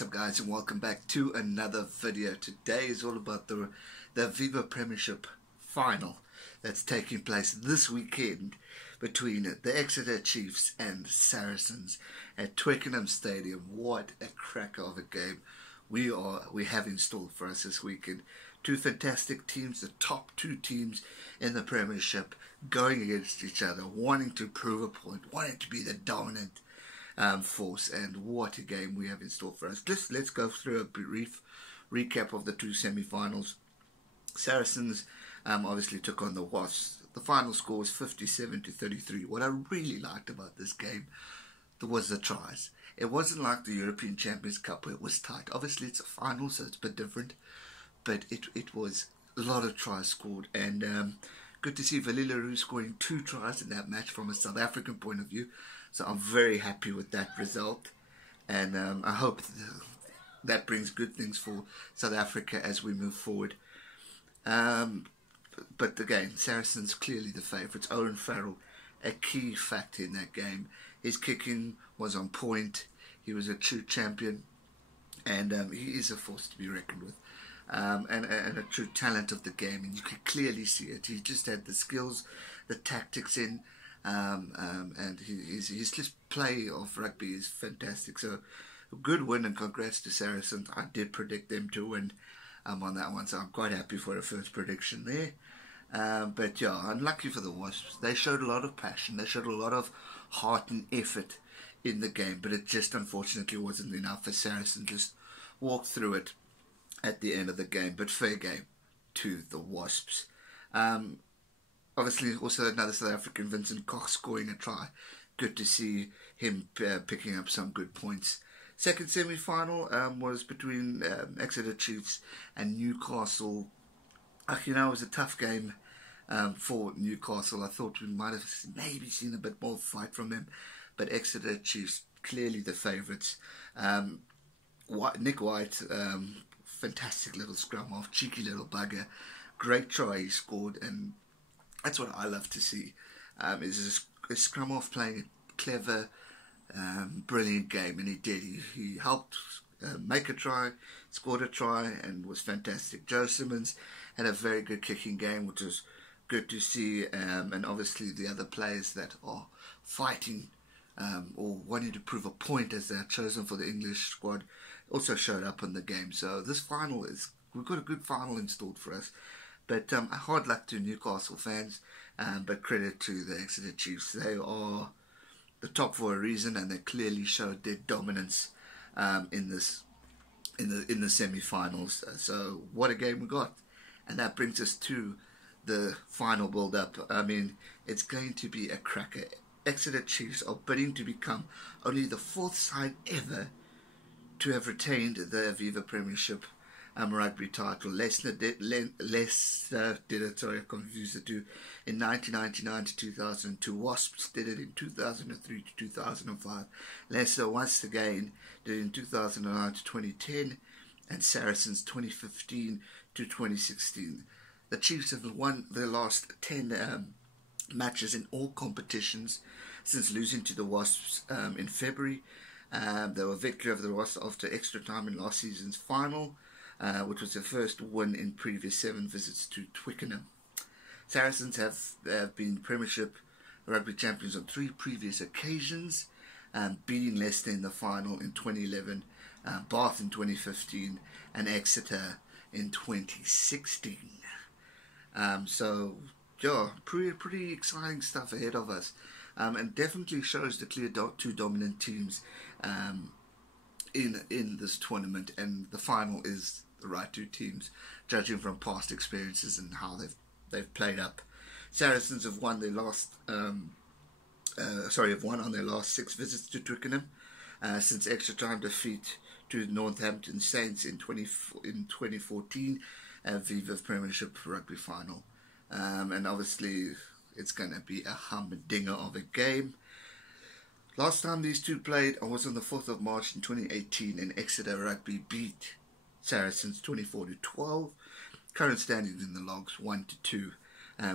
What's up guys, and welcome back to another video. Today is all about the Aviva Premiership Final that's taking place this weekend between the Exeter Chiefs and Saracens at Twickenham Stadium. What a cracker of a game we have installed for us this weekend. Two fantastic teams, the top two teams in the Premiership, going against each other, wanting to prove a point, wanting to be the dominant force. And what a game we have in store for us. Let's go through a brief recap of the two semi-finals. Saracens obviously took on the Wasps. The final score was 57-33. What I really liked about this game was the tries. It wasn't like the European Champions Cup where it was tight. Obviously it's a final, so it's a bit different, but it was a lot of tries scored, and good to see Valilaroo scoring 2 tries in that match from a South African point of view. So I'm very happy with that result, and I hope that brings good things for South Africa as we move forward. But again, Saracens clearly the favourites. Owen Farrell, a key factor in that game. His kicking was on point. He was a true champion, and he is a force to be reckoned with. And a true talent of the game, and you could clearly see it. He just had the skills, the tactics in, and his just play of rugby is fantastic. So a good win, and congrats to Saracens. I did predict them to win on that one, so I'm quite happy for a first prediction there. But yeah, unlucky for the Wasps. They showed a lot of passion, they showed a lot of heart and effort in the game, but it just unfortunately wasn't enough for Saracens. Just walked through it at the end of the game, but fair game to the Wasps. Obviously also another South African, Vincent Koch, scoring a try. Good to see him picking up some good points. Second semi-final was between Exeter Chiefs and Newcastle. You know, it was a tough game for Newcastle. I thought we might have maybe seen a bit more fight from them, but Exeter Chiefs clearly the favourites. Nick White, fantastic little scrum off, cheeky little bugger, great try he scored, and that's what I love to see. Is a scrum off playing a clever, brilliant game, and he did. He helped make a try, scored a try, and was fantastic. Joe Simmons had a very good kicking game, which was good to see, and obviously the other players that are fighting or wanting to prove a point as they're chosen for the English squad also showed up in the game. So this final we've got a good final installed for us. But hard luck to Newcastle fans, but credit to the Exeter Chiefs. They are the top for a reason, and they clearly showed their dominance in the semi-finals. So what a game we got, and that brings us to the final build-up. I mean, it's going to be a cracker. Exeter Chiefs are bidding to become only the 4th side ever to have retained the Aviva Premiership Rugby title. Leicester did it, sorry, I confused the two, in 1999 to 2002. Wasps did it in 2003 to 2005. Leicester once again did it in 2009 to 2010, and Saracens 2015 to 2016. The Chiefs have won their last 10 matches in all competitions since losing to the Wasps in February. They were victory over the Wasps after extra time in last season's final, which was their first win in previous 7 visits to Twickenham. Saracens have been Premiership Rugby Champions on 3 previous occasions, beating Leicester in the final in 2011, Bath in 2015, and Exeter in 2016. So yeah, pretty exciting stuff ahead of us, and definitely shows the clear two dominant teams in this tournament, and the final is the right two teams, judging from past experiences and how they've played up. Saracens have won their last have won on their last 6 visits to Twickenham since extra time defeat to Northampton Saints in 2014 Aviva Premiership Rugby Final. And obviously it's going to be a humdinger of a game. Last time these two played was on the 4th of March in 2018, and Exeter Rugby beat Saracens 24-12. Current standings in the logs 1-2,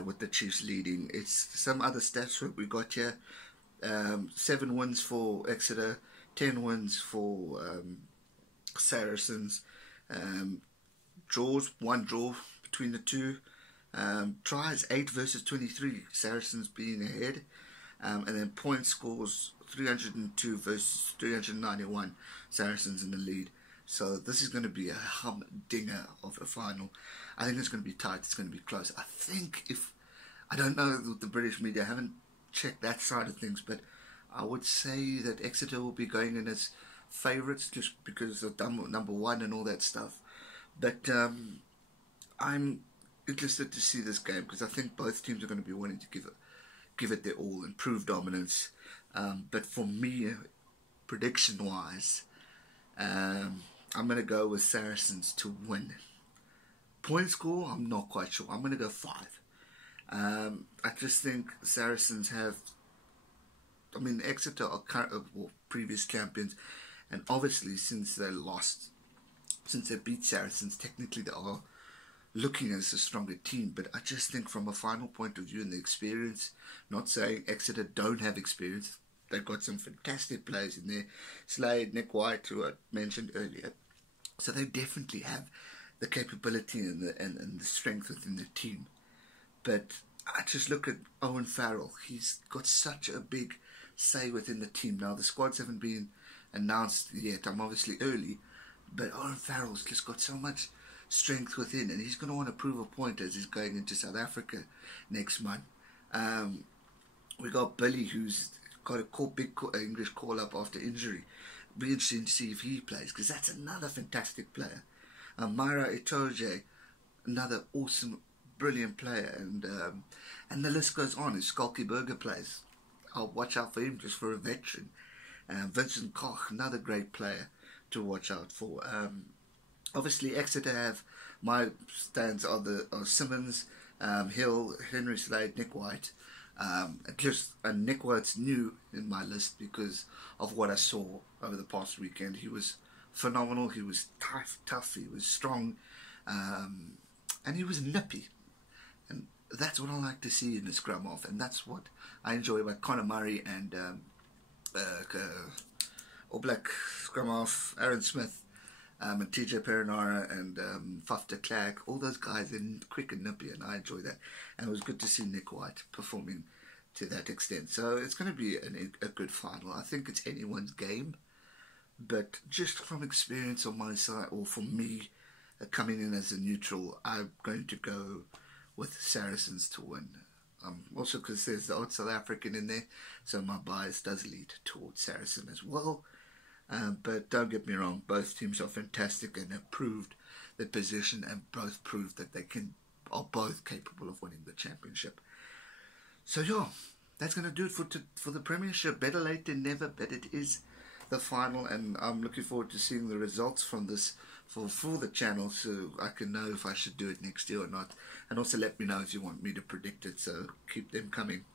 with the Chiefs leading. It's some other stats that we got here. 7 wins for Exeter, 10 wins for Saracens. Draws, one draw between the two. Tries 8 versus 23, Saracens being ahead. And then point scores 302 versus 391, Saracens in the lead. So this is going to be a humdinger of a final. I think it's going to be tight, it's going to be close. I don't know the British media, I haven't checked that side of things, but I would say that Exeter will be going in as favourites just because of number one and all that stuff. But I'm interested to see this game because I think both teams are going to be wanting to give it their all and prove dominance. But for me, prediction-wise, I'm going to go with Saracens to win. Point score, I'm not quite sure. I'm going to go 5. I just think Saracens have... I mean, Exeter are previous champions, and obviously since they beat Saracens, technically they are looking as a stronger team. But I just think from a final point of view and the experience, not saying Exeter don't have experience, they've got some fantastic players in there. Slade, Nick White, who I mentioned earlier. So they definitely have the capability and the strength within the team. But I just look at Owen Farrell. He's got such a big say within the team. Now the squads haven't been announced yet. I'm obviously early, but Owen Farrell's just got so much strength within, and he's going to want to prove a point as he's going into South Africa next month. We got Billy, who's got a big English call-up after injury. Be interesting to see if he plays, because that's another fantastic player. Myra Itoje, another awesome, brilliant player, and the list goes on. If Skalky Burger plays, I'll watch out for him just for a veteran. Vincent Koch, another great player to watch out for. Obviously, Exeter have my stands are Simmons, Hill, Henry Slade, Nick White. And Nick White's new in my list because of what I saw over the past weekend. He was phenomenal. He was tough. He was strong, and he was nippy. And that's what I like to see in the scrum off, and that's what I enjoy about Conor Murray and All Black scrum off Aaron Smith. And TJ Perinara and Faf de Klerk, all those guys are quick and nippy, and I enjoy that. And it was good to see Nick White performing to that extent. So it's going to be a good final. I think it's anyone's game, but just from experience on my side, or for me, coming in as a neutral, I'm going to go with Saracens to win. Also because there's the odd South African in there, so my bias does lead towards Saracen as well. But don't get me wrong, both teams are fantastic and have proved their position, and both proved that they are both capable of winning the championship. So yeah, that's going to do it for the Premiership. Better late than never, but it is the final, and I'm looking forward to seeing the results from this for the channel, so I can know if I should do it next year or not. And also let me know if you want me to predict it, so keep them coming.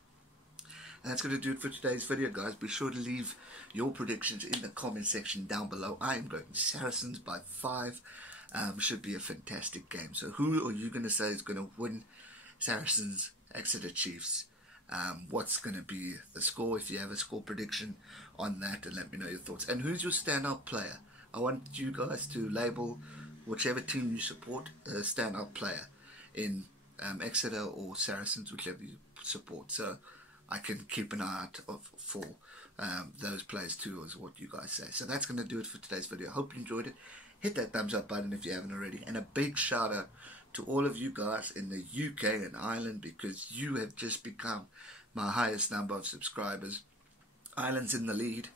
And that's going to do it for today's video, guys. Be sure to leave your predictions in the comment section down below. I am going Saracens by 5. Should be a fantastic game. So who are you going to say is going to win? Saracens, Exeter Chiefs. What's going to be the score? If you have a score prediction on that, and let me know your thoughts. And who's your standout player? I want you guys to label whichever team you support a standout player in Exeter or Saracens, whichever you support. So I can keep an eye out for those players too, is what you guys say. So that's going to do it for today's video. I hope you enjoyed it. Hit that thumbs up button if you haven't already. And a big shout out to all of you guys in the UK and Ireland, because you have just become my highest number of subscribers. Ireland's in the lead.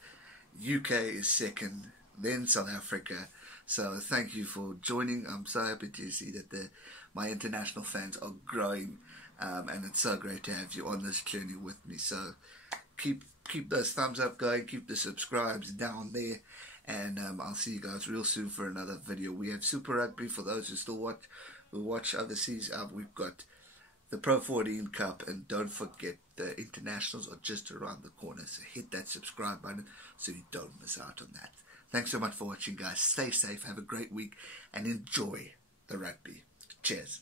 UK is second. Then South Africa. So thank you for joining. I'm so happy to see that my international fans are growing. And it's so great to have you on this journey with me. So keep those thumbs up going, keep the subscribes down there, and I'll see you guys real soon for another video. We have Super Rugby for those who still watch overseas. We've got the Pro 14 Cup, and don't forget the internationals are just around the corner. So hit that subscribe button so you don't miss out on that. Thanks so much for watching, guys. Stay safe, have a great week, and enjoy the rugby. Cheers.